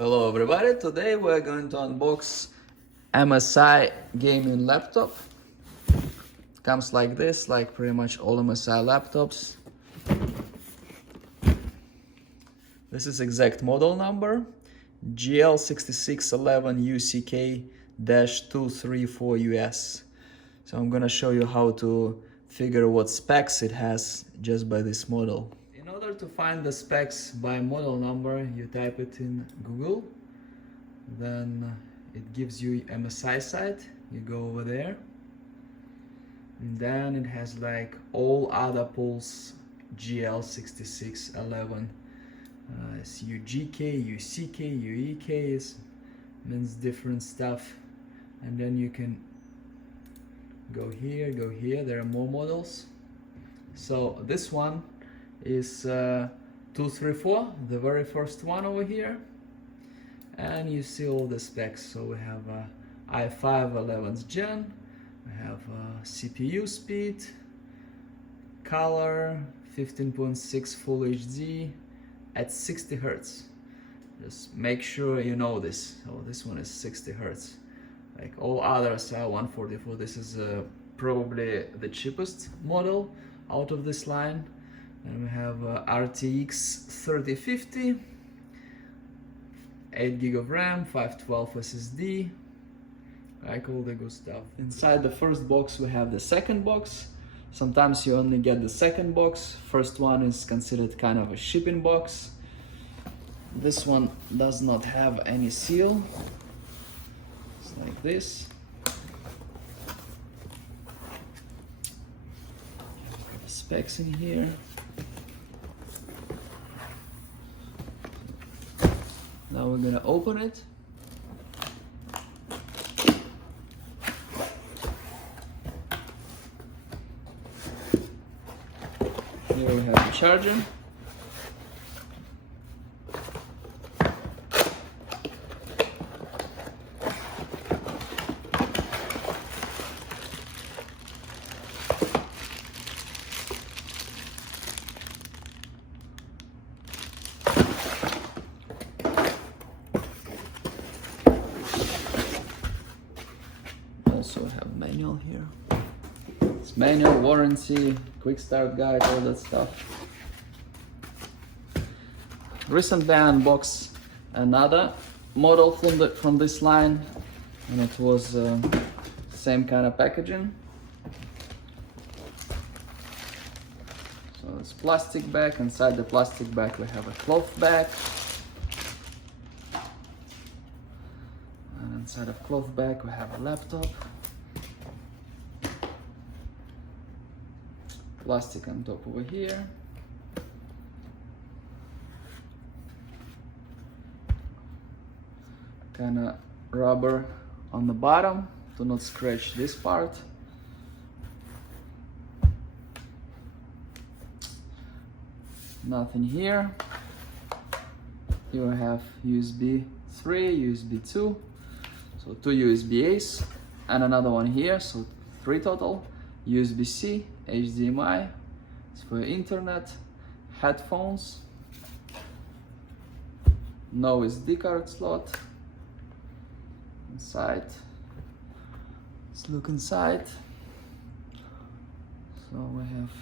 Hello everybody, today we're going to unbox MSI gaming laptop. It comes like this, like pretty much all MSI laptops. This is exact model number, GL6611UCK-234US. So I'm gonna show you how to figure what specs it has just by this model. In order to find the specs by model number, you type it in Google, then it gives you MSI site, you go over there, and then it has like all other Pulse GL6611. It's UGK, UCK, UEK, means different stuff, and then you can go here, there are more models. So this one is 234, the very first one over here, and you see all the specs. So we have i5 11th gen, we have CPU speed, color 15.6 Full HD at 60 Hz. Just make sure you know this. So this one is 60 Hz. Like all others are 144. This is probably the cheapest model out of this line. And we have RTX 3050, 8 GB of RAM, 512 SSD, like all the good stuff. Inside the first box we have the second box. Sometimes you only get the second box. First one is considered kind of a shipping box. This one does not have any seal. It's like this. Specs in here. Now we're gonna open it. Here we have the charger. Also have manual here. It's manual, warranty, quick start guide, all that stuff. Recently I unboxed another model from this line, and it was same kind of packaging. So it's plastic bag. Inside the plastic bag we have a cloth bag. And inside of cloth bag we have a laptop. Plastic on top over here. Kind of rubber on the bottom to not scratch this part. Nothing here. Here we have USB 3, USB 2, so 2 USB-A's, and another one here, so 3 total. USB-C, HDMI, it's for internet, headphones, no SD card slot. Inside, let's look inside. So we have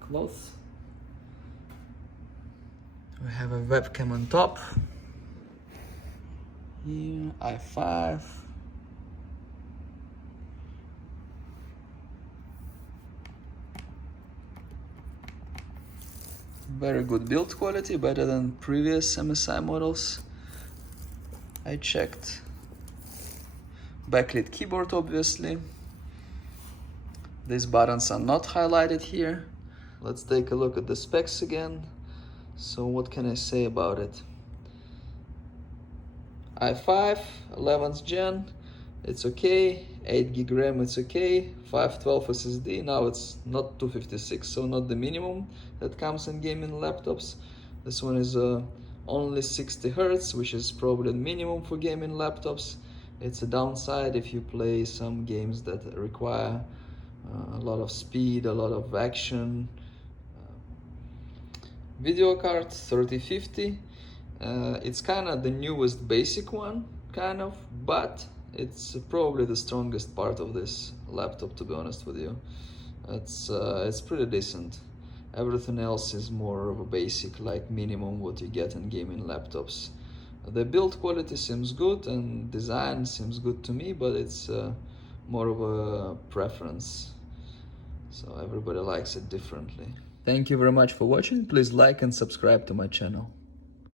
clothes. We have a webcam on top. Here, i5. Very good build quality, better than previous MSI models I checked. Backlit keyboard, obviously. These buttons are not highlighted here. Let's take a look at the specs again. So what can I say about it? i5 11th gen, it's okay. 8 GB RAM, it's okay. 512 SSD, now it's not 256, so not the minimum that comes in gaming laptops. This one is only 60 Hz, which is probably the minimum for gaming laptops. It's a downside if you play some games that require a lot of speed, a lot of action. Video card 3050, It's kind of the newest basic one, kind of, but it's probably the strongest part of this laptop, to be honest with you. It's pretty decent. Everything else is more of a basic, like minimum what you get in gaming laptops. The build quality seems good and design seems good to me, but it's more of a preference. So everybody likes it differently. Thank you very much for watching. Please like and subscribe to my channel.